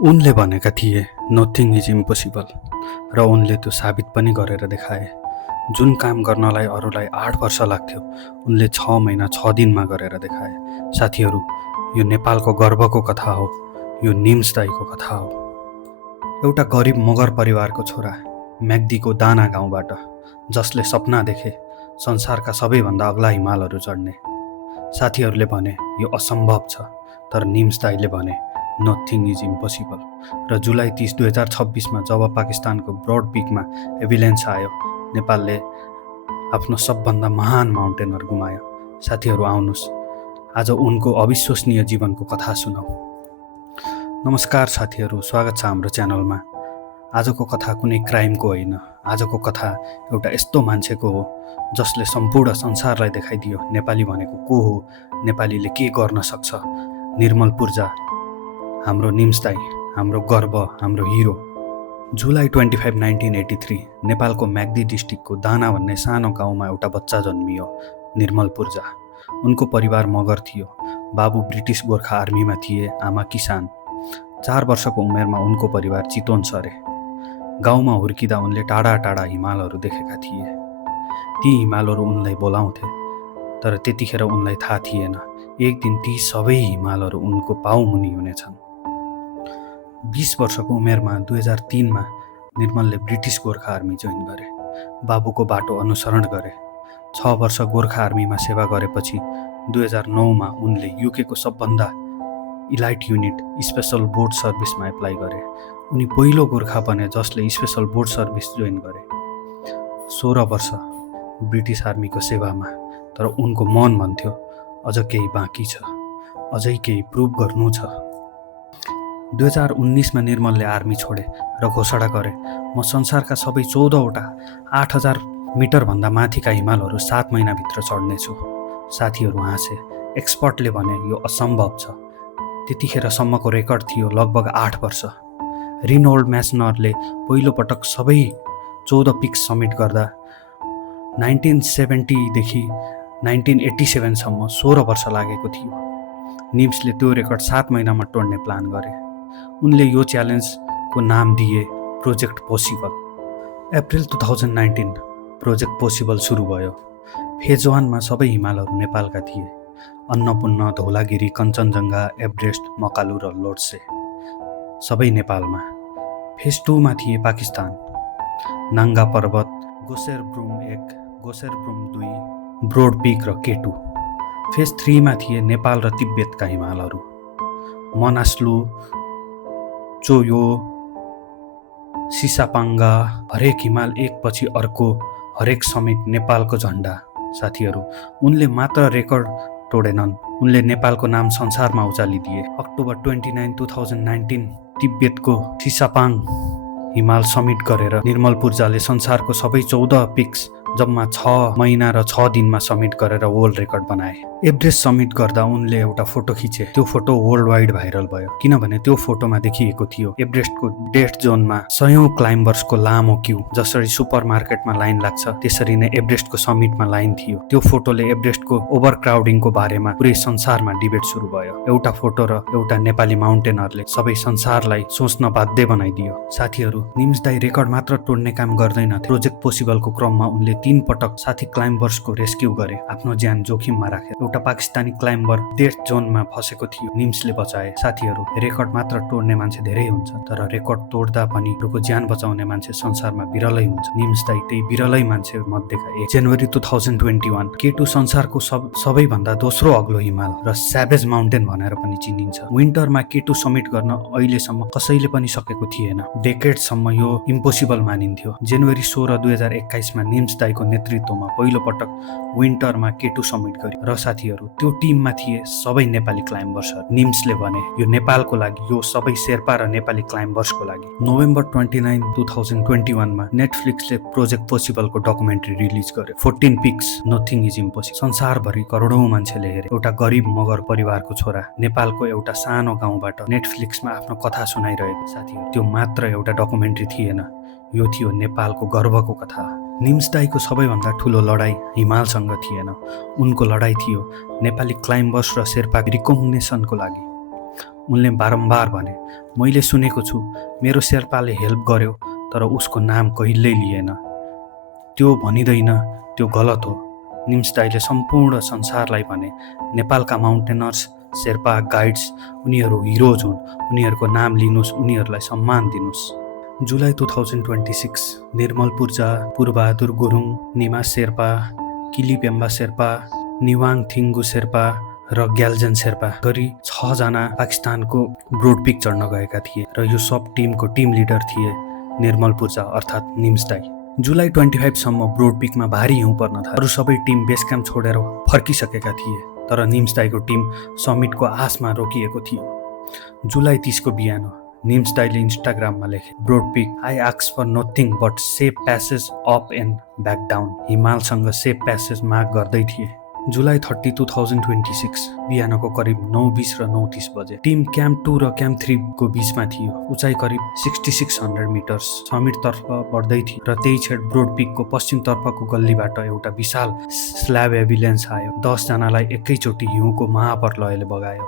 उनले भनेका थिए नथिङ इज इम्पोसिबल र उनले त्यो साबित पनि गरेर देखाए। जुन काम गर्नलाई अरूलाई 8 वर्ष लाग्थ्यो उनले 6 महिना 6 दिनमा गरेर देखाए। साथीहरू, यो नेपालको गर्वको कथा हो। यो निम्स दाइको कथा हो। एउटा गरिब मगर परिवारको छोरा म्याग्दीको दाना गाउँबाट जसले सपना देखे संसारका सबैभन्दा अग्ला हिमालहरू चढ्ने। साथीहरूले भने यो असम्भव छ, तर निम्स दाइले भने नथिङ इज इम्पोसिबल। र जुलाई 30, 2026मा जब पाकिस्तानको ब्रड पिकमा एभिलेन्स आयो, नेपालले आफ्नो सबभन्दा महान माउन्टेनर गुमायो। साथीहरू, आउनुहोस् आज उनको अविश्वसनीय जीवनको कथा सुनौँ। नमस्कार साथीहरू, स्वागत छ हाम्रो च्यानलमा। आजको कथा कुनै क्राइमको होइन। आजको कथा एउटा यस्तो मान्छेको हो जसले सम्पूर्ण संसारलाई देखाइदियो नेपाली भनेको को हो, नेपालीले के गर्न सक्छ। निर्मल पूर्जा, हाम्रो निम्स दाइ, हाम्रो गर्व, हाम्रो हिरो। जुलाई 25, 1983 नेपालको म्याग्दी डिस्ट्रिक्टको दाना भन्ने सानो गाउँमा एउटा बच्चा जन्मियो, निर्मल पूर्जा। उनको परिवार मगर थियो। बाबु ब्रिटिस गोर्खा आर्मीमा थिए, आमा किसान। 4 वर्षको उमेरमा उनको परिवार चितवन सरे। गाउँमा हुर्किँदा उनले टाढा टाढा हिमालहरू देखेका थिए। ती हिमालहरू उनलाई बोलाउँथे, तर त्यतिखेर उनलाई थाहा थिएन एक दिन ती सबै हिमालहरू उनको पाउमुनि हुनेछन्। 20 वर्षको उमेरमा 2003मा निर्मलले ब्रिटिस गोर्खा आर्मी जोइन गरे। बाबुको बाटो अनुसरण गरे। 6 वर्ष गोर्खा आर्मीमा सेवा गरेपछि 2009मा उनले युकेको सबभन्दा इलाइट युनिट स्पेसल बोर्ड सर्भिसमा एप्लाई गरे। उनी पहिलो गोर्खा बने जसले स्पेसल बोर्ड सर्भिस जोइन गरे। 16 वर्ष ब्रिटिस आर्मीको सेवामा, तर उनको मन भन्थ्यो अझ केही बाँकी छ, अझै केही प्रुभ गर्नु छ। 2019मा निर्मलले आर्मी छोडे र घोषणा गरे, म संसारका सबै 14वटा 8000 मिटरभन्दा माथिका हिमालहरू 7 महिनाभित्र चढ्नेछु। साथीहरू हाँसे। एक्सपर्टले भने यो असम्भव छ। त्यतिखेरसम्मको रेकर्ड थियो लगभग 8 वर्ष। रिनोल्ड म्यासनरले पहिलो पटक सबै 14 पिक्स समिट गर्दा 1970 देखि 1987सम्म 16 वर्ष लागेको थियो। निम्सले त्यो रेकर्ड 7 महिनामा तोड्ने प्लान गरे। उनले यो च्यालेन्जको नाम दिए project possible. April 2019 project possible सुरु भयो। फेज 1मा सबै हिमालहरू नेपालका थिए। अन्नपूर्ण, धौलागिरी, कञ्चनजङ्घा, एभरेस्ट, मकालु र लोटसे सबै नेपालमा। फेज 2मा थिए पाकिस्तान, नाङ्गा पर्वत, गोसेरब्रुम 1, गोसेरब्रुम 2, ब्रोड पिक र केटु। फेज 3मा थिए नेपाल र तिब्बतका हिमालहरू, मनास्लु, चोयो, सिसापाङ्गा। हरेक हिमाल एकपछि अर्को, हरेक समिट नेपालको झन्डा। साथीहरू, उनले मात्र रेकर्ड तोडेनन्, उनले नेपालको नाम संसारमा उचालिदिए। अक्टोबर 29, 2019 तिब्बतको सिसापाङ हिमाल समिट गरेर निर्मल पूर्जाले संसारको सबै 14 पिक्स जम्मा 6 महिना र 6 दिनमा समिट गरेर वर्ल्ड रेकर्ड बनाए। एभरेस्ट समिट गर्दा उनले एउटा फोटो खिचे। त्यो फोटो वर्ल्ड वाइड भाइरल भयो, किनभने त्यो फोटोमा देखिएको थियो एभरेस्टको डेथ जोनमा 100औं क्लाइम्बर्सको लामो क्यू। जसरी सुपरमार्केटमा लाइन लाग्छ त्यसरी नै एभरेस्टको समिटमा लाइन थियो। त्यो फोटोले एभरेस्टको ओभरक्राउडिङको बारेमा पुरै संसारमा डिबेट सुरु भयो। एउटा फोटो र एउटा नेपाली माउन्टेनरले सबै संसारलाई सोच्न बाध्य बनाइदियो। साथीहरू, निम्स दाइ रेकर्ड मात्र तोड्ने काम गर्दैनथे। प्रोजेक्ट पोसिबलको क्रममा उनले 3 पटक साथी क्लाइम्बर्सको रेस्क्यु गरे, आफ्नो ज्यान जोखिममा राखे। एउटा पाकिस्तानी क्लाइम्बर डेथ जोनमा फसेको थियो, निम्सले बचाए। साथीहरू, रेकर्ड मात्र तोड्ने मान्छे धेरै हुन्छ, तर रेकर्ड तोड्दा पनि अरूको ज्यान बचाउने मान्छे संसारमा बिरलै हुन्छ। निम्स दाइ त्यही बिरलै मान्छे मध्येका एक। जनवरी 2021 केटु संसारको सबैभन्दा दोस्रो अग्लो हिमाल र स्याभेज माउन्टेन भनेर पनि चिनिन्छ। विन्टरमा केटु समिट गर्न अहिलेसम्म कसैले पनि सकेको थिएन। डेकेडसम्म यो इम्पोसिबल मानिन्थ्यो। जनवरी 16, 2021मा निम्स दाइको नेतृत्वमा पहिलो पटक विन्टरमा केटु समिट गरे। र साथीहरू, त्यो टिममा थिए सबै नेपाली क्लाइम्बर्सहरू। निम्सले भने यो नेपालको लागि, यो सबै शेर्पा र नेपाली क्लाइम्बर्सको लागि। नोभेम्बर 29, 2021मा नेटफ्लिक्सले प्रोजेक्ट पोसिबलको डकुमेन्ट्री रिलिज गर्यो, 14 पिक्स नथिङ इज इम्पोसिबल। संसारभरि करोडौं मान्छेले हेरे। एउटा गरिब मगर परिवारको छोरा नेपालको एउटा सानो गाउँबाट नेटफ्लिक्समा आफ्नो कथा सुनाइरहेको। साथीहरू, त्यो मात्र एउटा डकुमेन्ट्री थिएन, यो थियो नेपालको गर्वको कथा। निम्स दाइको सबैभन्दा ठुलो लडाइँ हिमालसँग थिएन। उनको लडाइँ थियो नेपाली क्लाइम्बर्स र शेर्पा रिकग्निसनको लागि। उनले बारम्बार भने, मैले सुनेको छु मेरो शेर्पाले हेल्प गर्यो तर उसको नाम कहिल्यै लिएन। त्यो भनिँदैन, त्यो गलत हो। निम्स दाईले सम्पूर्ण संसारलाई भने, नेपालका माउन्टेनर्स, शेर्पा, गाइड्स उनीहरू हिरोज हुन्, उनीहरूको नाम लिनुहोस्, उनीहरूलाई सम्मान दिनुहोस्। जुलाई 2026 निर्मल पूर्जा, पुरबहादुर गुरुङ, निमा शेर्पा, किली पेम्बा शेर्पा, निवाङ थिङ्गु शेर्पा र ग्याल्जेन शेर्पा गरी 6 जना पाकिस्तानको ब्रोड पिक चढ्न गएका थिए र यो सब टिमको टिम लिडर थिए निर्मल पूर्जा अर्थात् निम्स दाई। जुलाई 25 सम्म ब्रोड पिकमा भारी हिउँ पर्न थाल्यो। अरू सबै टिम बेस क्याम्प छोडेर फर्किसकेका थिए तर निम्स दाईको टिम समिटको आसमा रोकिएको थियो। जुलाई 30 को बिहान निम्स दाईले इन्स्टाग्राममा लेखे, broad peak, I ask for nothing but safe passage up and back down. हिमालसँग सेफ प्यासेज माग गर्दै थिए। जुलाई 30, 2026 बिहानको करिब 9:20 र 9:30 बजे टिम क्याम्प 2 र क्याम्प 3 को बीचमा थियो। उचाइ करिब 6600 मिटर्स समिटतर्फ बढ्दै थियो र त्यही छेड ब्रोड पिकको पश्चिमतर्फको गल्लीबाट एउटा विशाल स्ल्याब एम्बुलेन्स आयो। 10 जनालाई एकैचोटि हिउँको महाप्रलयले बगायो।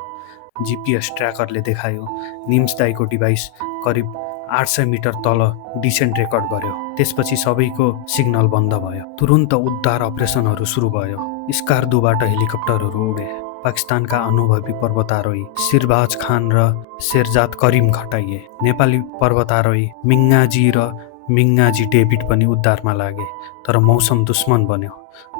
जीपीएस ट्र्याकरले देखायो निम्स दाईको डिभाइस करिब 800 मिटर तल डिसेन्ट रेकर्ड गर्यो। त्यसपछि सबैको सिग्नल बन्द भयो। तुरुन्त उद्धार अपरेसनहरू सुरु भयो। स्कार्दुबाट हेलिकप्टरहरू उडे। पाकिस्तानका अनुभवी पर्वतारोही सिरबाज खान र शेरजाद करिम खटाइए। नेपाली पर्वतारोही मिङ्गाजी र मिङ्गाजी डेभिड पनि उद्धारमा लागे तर मौसम दुश्मन बन्यो।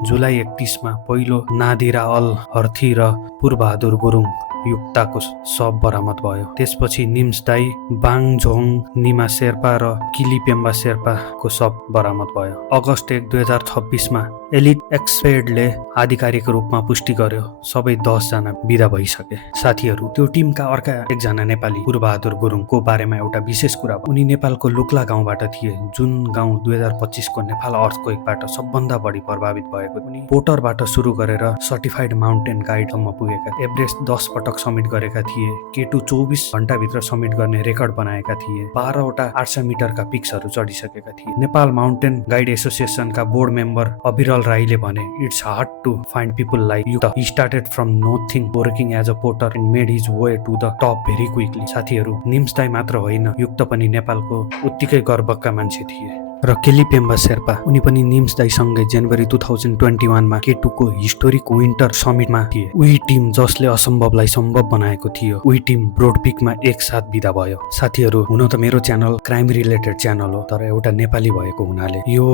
जुलाई 31 पहिलो नादिरा अल हर्थी र पुरबहादुर गुरुङ युक्ताको शव बरामद भयो। त्यसपछि निम्स दाई, बाङझोङ, निमा शेर्पा र किली पेम्बा शेर्पाको शव बरामद भयो। अगस्त 1, 2026 एलिट एक्सपेडले आधिकारिक रूपमा पुष्टि गर्यो सबै 10 जना बिदा भइसके। साथीहरू, त्यो टिमका अर्का एकजना नेपाली पुरबहादुर गुरुङको बारेमा एउटा विशेष कुरा, उनी नेपालको लुक्ला गाउँबाट थिए जुन गाउँ 2025 को नेपाल अर्थक्वेकबाट सबभन्दा बढी प्रभावित भएको। उनी पोर्टरबाट सुरु गरेर सर्टिफाइड माउन्टेन गाइडसम्म पुगेका। एभरेस्ट 10 पटक समिट गरेका थिए। केटु 24 घण्टाभित्र समिट गर्ने रेकर्ड बनाएका थिए। 12 वटा 800 मिटरका पिक्सहरू चढिसकेका थिए। नेपाल माउन्टेन गाइड एसोसिएसनका बोर्ड मेम्बर अभिरल राईले भने, it's hard to find people like you. He started from nothing working as a porter and made his way to the top very quickly. साथीहरू, निम्स दाई मात्र होइन, युक्त पनि नेपालको उत्तिकै गर्वका मान्छे थिए। र केली पेम्बा शेर्पा, उनी पनि निम्स दाईसँगै जनवरी 2021 मा केटुको हिस्टोरिक विन्टर समिटमा थिए। उही टिम जसले असम्भवलाई सम्भव बनाएको थियो, उही टिम ब्रोड पिकमा एकसाथ बिदा भयो। साथीहरू, हुन त मेरो च्यानल क्राइम रिलेटेड च्यानल हो तर एउटा नेपाली भएको हुनाले यो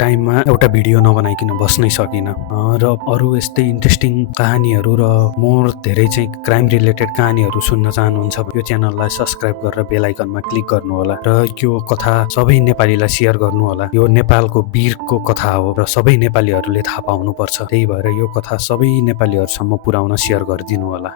टाइममा एउटा भिडियो नबनाइकन बस्नै सकिनँ र अरू यस्तै इन्ट्रेस्टिङ कहानीहरू र मोर धेरै चाहिँ क्राइम रिलेटेड कहानीहरू सुन्न चाहनुहुन्छ यो च्यानललाई सब्स्क्राइब गरेर बेल आइकनमा क्लिक गर्नुहोला र यो कथा सबै नेपालीलाई सेयर गर्नु होला। यो नेपालको वीरको कथा हो र सबै नेपालीहरूले थाहा पाउनुपर्छ। त्यही भएर यो कथा सबै नेपालीहरूसम्म पुर्याउन सेयर गरिदिनु होला।